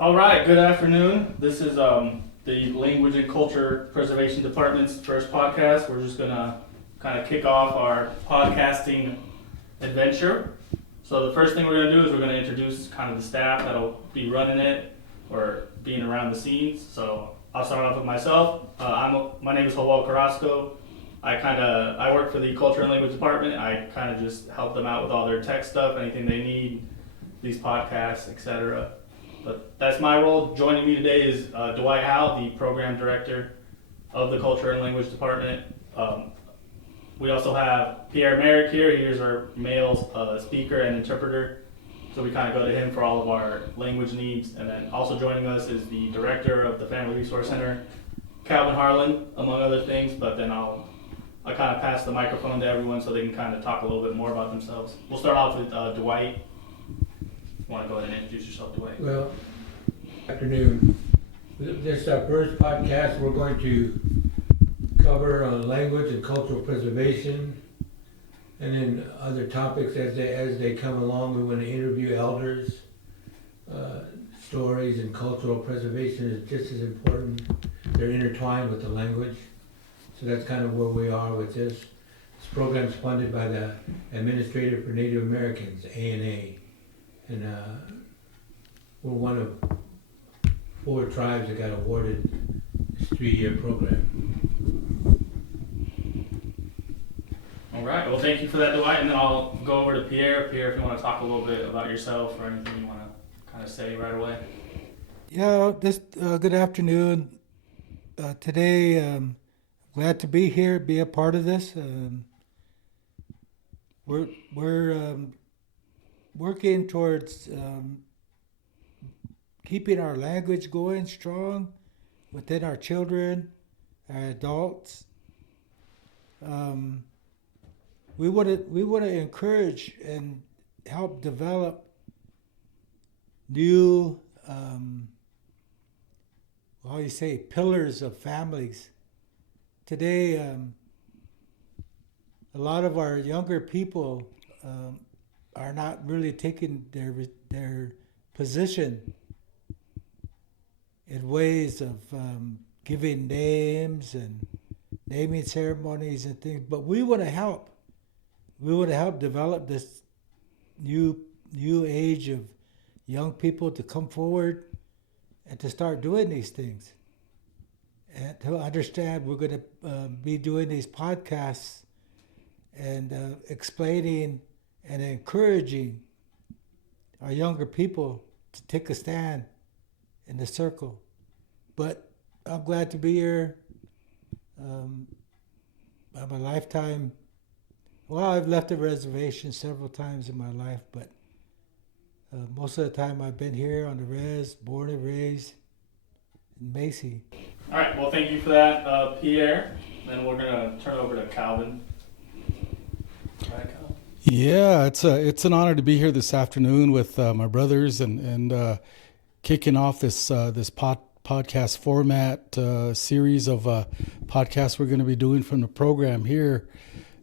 All right, good afternoon. This is the Language and Culture Preservation Department's first podcast. We're just gonna kind of kick off our podcasting adventure. So the first thing we're gonna do is we're gonna introduce kind of the staff that'll be running it or being around the scenes. So I'll start off with myself. My name is Joel Carrasco. I work for the Culture and Language Department. I kind of just help them out with all their tech stuff, anything they need, these podcasts, etc. But that's my role. Joining me today is Dwight Howe, the program director of the Culture and Language Department. We also have Pierre Merrick here. He is our male speaker and interpreter. So we kind of go to him for all of our language needs. And then also joining us is the director of the Family Resource Center, Calvin Harlan, among other things. But then I'll kind of pass the microphone to everyone so they can kind of talk a little bit more about themselves. We'll start off with Dwight. You want to go ahead and introduce yourself, Dwight? Well, good afternoon. This is our first podcast. We're going to cover language and cultural preservation, and then other topics as they come along. We want to interview elders. Stories and cultural preservation is just as important. They're intertwined with the language. So that's kind of where we are with this. This program is funded by the Administrator for Native Americans, ANA. And we're one of 4 tribes that got awarded this 3-year program. All right. Well, thank you for that, Dwight. And then I'll go over to Pierre. Pierre, if you want to talk a little bit about yourself or anything you want to kind of say right away. Yeah, good afternoon. Today, glad to be here, be a part of this. We're working towards keeping our language going strong within our children, our adults. We want to encourage and help develop new, pillars of families. Today, a lot of our younger people are not really taking their position in ways of giving names and naming ceremonies and things. But we want to help. We want to help develop this new age of young people to come forward and to start doing these things. And to understand, we're going to be doing these podcasts and explaining and encouraging our younger people to take a stand in the circle. But I'm glad to be here. I'm a lifetime. Well, I've left the reservation several times in my life, but most of the time I've been here on the res, born and raised in Macy. All right. Well, thank you for that, Pierre. Then we're going to turn over to Calvin. All right, Calvin. Yeah, it's an honor to be here this afternoon with my brothers and kicking off this podcast format series of podcasts we're going to be doing from the program here.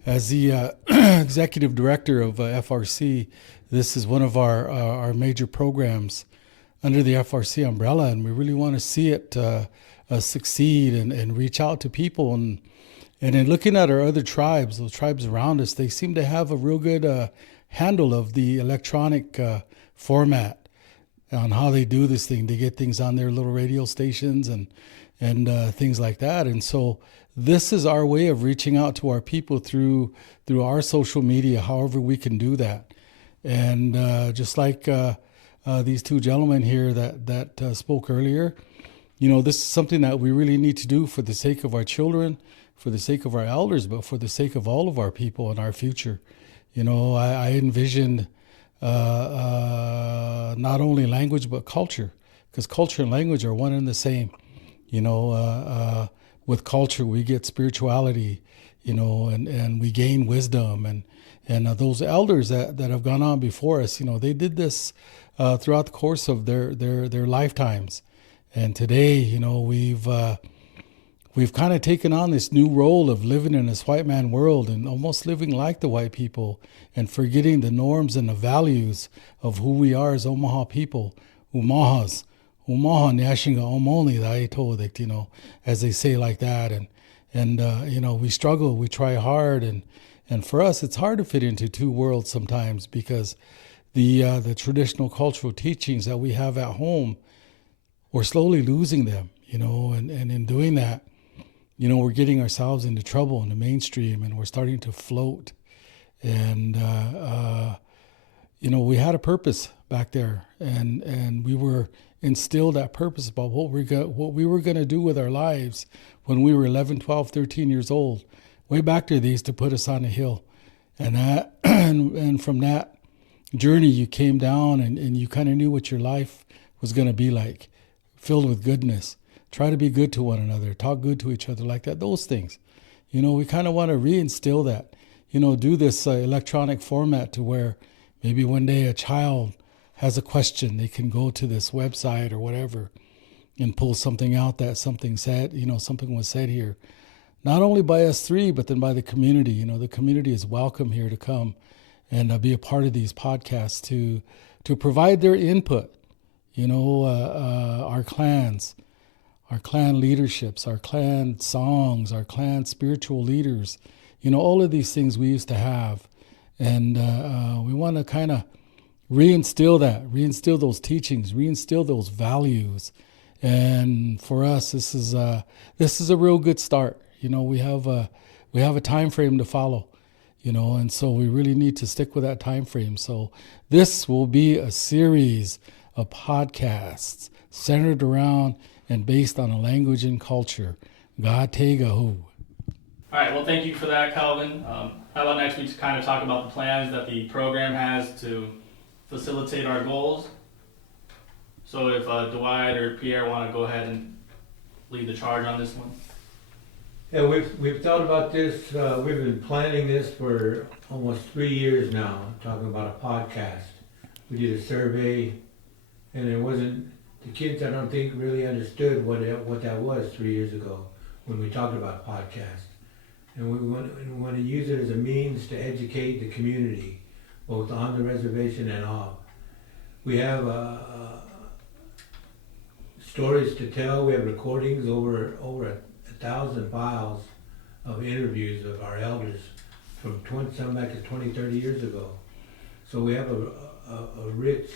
As the executive director of FRC, this is one of our major programs under the FRC umbrella, and we really want to see it succeed and reach out to people. And in looking at our other tribes, those tribes around us, they seem to have a real good handle of the electronic format on how they do this thing. They get things on their little radio stations and things like that. And so this is our way of reaching out to our people through our social media, however we can do that. And just like these 2 gentlemen here that spoke earlier, this is something that we really need to do for the sake of our children, for the sake of our elders, but for the sake of all of our people and our future. I envisioned not only language but culture, because culture and language are one and the same. With culture we get spirituality, and we gain wisdom, and those elders that have gone on before us, they did this throughout the course of their lifetimes. And today, we've kind of taken on this new role of living in this white man world and almost living like the white people and forgetting the norms and the values of who we are as Omaha people, Omahas, umaha nyashinga omoni dai todik, as they say like that. And we struggle, we try hard, and for us, it's hard to fit into two worlds sometimes because the traditional cultural teachings that we have at home, we're slowly losing them, and in doing that, we're getting ourselves into trouble in the mainstream, and we're starting to float. And we had a purpose back there, and we were instilled that purpose about what we were going to do with our lives when we were 11, 12, 13 years old. Way back there, they used to put us on a hill, and from that journey, you came down, and you kind of knew what your life was going to be like, filled with goodness. Try to be good to one another, talk good to each other, like that. Those things, we kind of want to reinstill that. Do this electronic format to where maybe one day a child has a question, they can go to this website or whatever and pull something out that something said, something was said here. Not only by us three, but then by the community. The community is welcome here to come and be a part of these podcasts to provide their input. Our clans, our clan leaderships, our clan songs, our clan spiritual leaders, all of these things we used to have. And we want to kind of reinstill those teachings, reinstill those values. And for us, this is a real good start. We have a time frame to follow, and so we really need to stick with that time frame. So this will be a series of podcasts centered around and based on a language and culture. Gategahu. All right, well, thank you for that, Calvin. How about next week to kind of talk about the plans that the program has to facilitate our goals? So if Dwight or Pierre want to go ahead and lead the charge on this one. Yeah, we've thought about this. We've been planning this for almost 3 years now, talking about a podcast. We did a survey, and the kids, I don't think, really understood what that was 3 years ago when we talked about podcast. And we want to use it as a means to educate the community, both on the reservation and off. We have stories to tell. We have recordings, over 1,000 files of interviews of our elders from some back to 20, 30 years ago. So we have a rich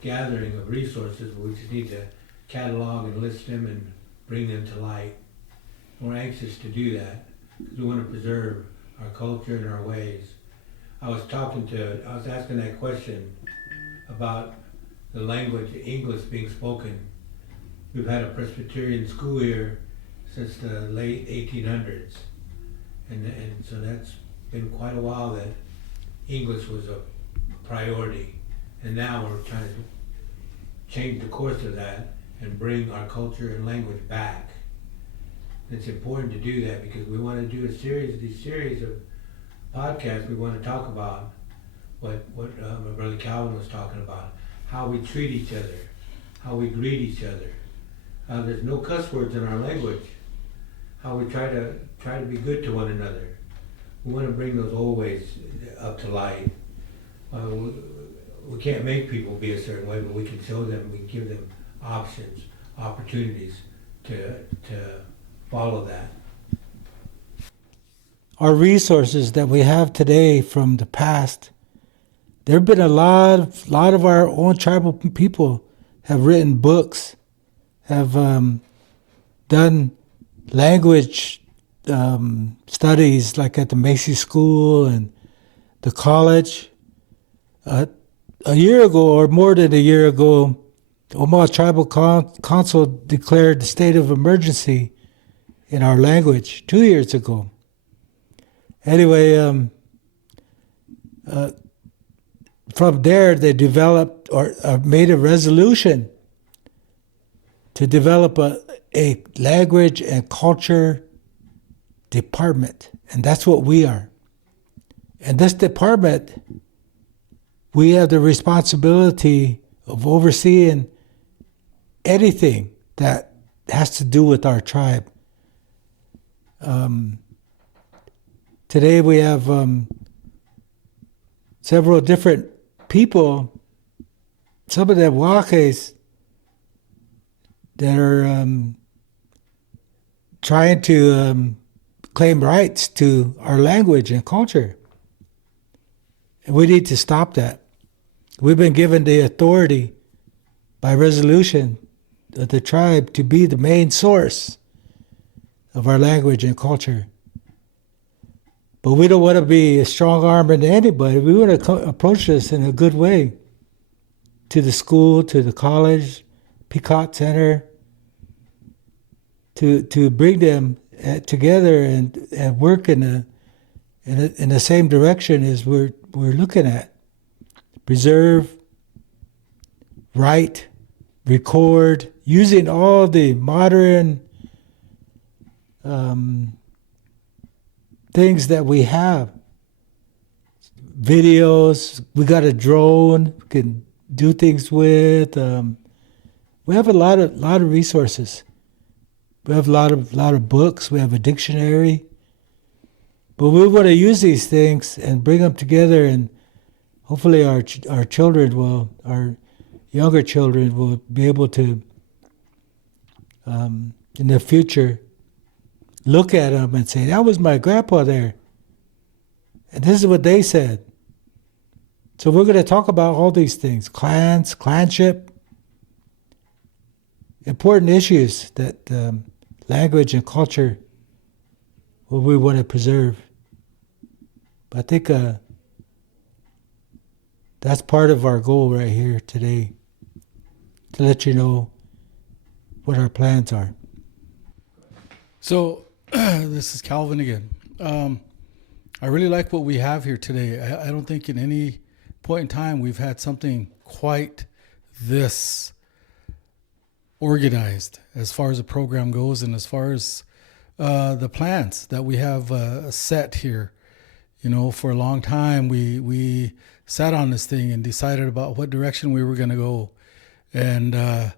gathering of resources. We just need to catalog and list them and bring them to light. We're anxious to do that because we want to preserve our culture and our ways. I was asking that question about the language, English being spoken. We've had a Presbyterian school here since the late 1800s. And so that's been quite a while that English was a priority. And now we're trying to change the course of that and bring our culture and language back. It's important to do that because we want to do these series of podcasts. We want to talk about what my brother Calvin was talking about, how we treat each other, how we greet each other. There's no cuss words in our language. How we try to be good to one another. We want to bring those old ways up to light. We can't make people be a certain way, but we can show them, we can give them options, opportunities to follow that. Our resources that we have today from the past, there have been a lot of our own tribal people have written books, have done language studies like at the Macy School and the college. A year ago, or more than a year ago, the Omaha Tribal Council declared the state of emergency in our language 2 years ago. Anyway, from there they developed or made a resolution to develop a language and culture department. And that's what we are. And this department, we have the responsibility of overseeing anything that has to do with our tribe. Today we have several different people. Some of them Wakes that are trying to claim rights to our language and culture. And we need to stop that. We've been given the authority by resolution of the tribe to be the main source of our language and culture. But we don't want to be a strong arm to anybody. We want to approach this in a good way to the school, to the college, Peacock Center, to bring them together and work in the same direction as we're looking at. Preserve, write, record, using all the modern things that we have. Videos, we got a drone, we can do things with. We have a lot of resources. We have a lot of books. We have a dictionary. But we want to use these things and bring them together, and hopefully our younger children will be able to, in the future, look at them and say, that was my grandpa there. And this is what they said. So we're going to talk about all these things, clans, clanship, important issues that language and culture, what we want to preserve. But I think that's part of our goal right here today, to let you know what our plans are. So this is Calvin again. I really like what we have here today. I don't think in any point in time we've had something quite this organized as far as the program goes, and as far as the plans that we have set here. You know, for a long time we sat on this thing and decided about what direction we were going to go, and a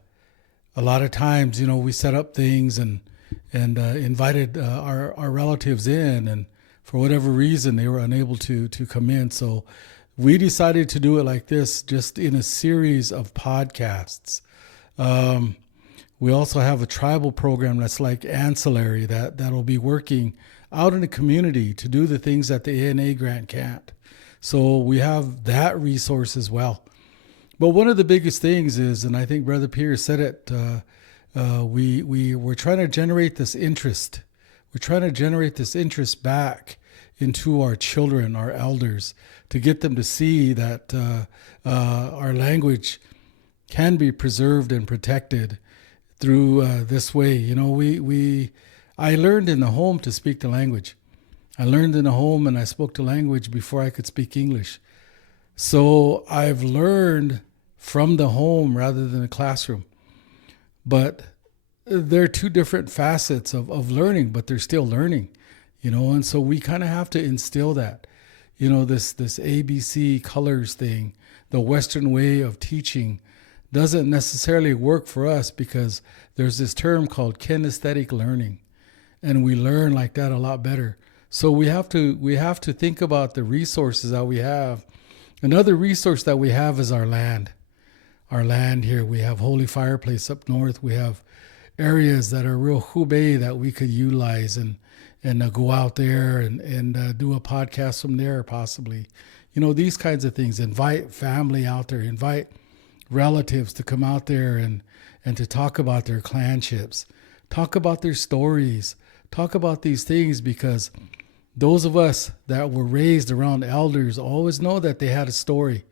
lot of times, you know, we set up things and invited our relatives in, and for whatever reason they were unable to come in. So we decided to do it like this, just in a series of podcasts. We also have a tribal program that's like ancillary that'll be working out in the community to do the things that the ANA grant can't. So we have that resource as well. But one of the biggest things is, and I think Brother Pierre said it, we're trying to generate this interest. We're trying to generate this interest back into our children, our elders, to get them to see that our language can be preserved and protected through this way. You know, I learned in the home to speak the language. I learned in the home and I spoke the language before I could speak English. So I've learned from the home rather than the classroom. But they're two different facets of learning, but they're still learning, you know, and so we kind of have to instill that, you know, this ABC colors thing, the Western way of teaching doesn't necessarily work for us, because there's this term called kinesthetic learning, and we learn like that a lot better. So we have to think about the resources that we have. Another resource that we have is our land. Our land here, we have Holy Fireplace up north. We have areas that are real hubei that we could utilize and go out there and do a podcast from there, possibly. You know, these kinds of things. Invite family out there. Invite relatives to come out there and to talk about their clanships. Talk about their stories. Talk about these things, because those of us that were raised around elders always know that they had a story.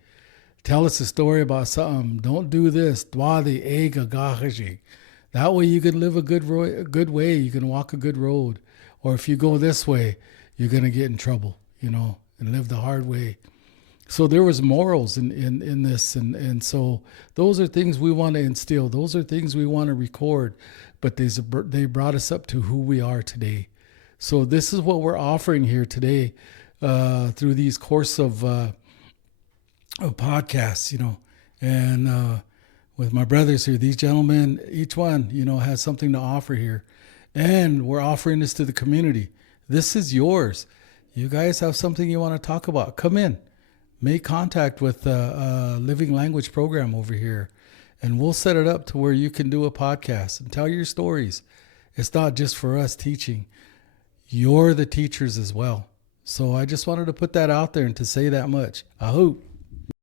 Tell us a story about something. Don't do this. That way you can live a good way. You can walk a good road. Or if you go this way, you're going to get in trouble, you know, and live the hard way. So there was morals in this. And so those are things we want to instill. Those are things we want to record. But they brought us up to who we are today. So this is what we're offering here today through these course of podcasts, you know, and with my brothers here, these gentlemen, each one, you know, has something to offer here. And we're offering this to the community. This is yours. You guys have something you want to talk about. Come in. Make contact with Living Language program over here and we'll set it up to where you can do a podcast and tell your stories. It's not just for us teaching. You're the teachers as well. So I just wanted to put that out there and to say that much. I hope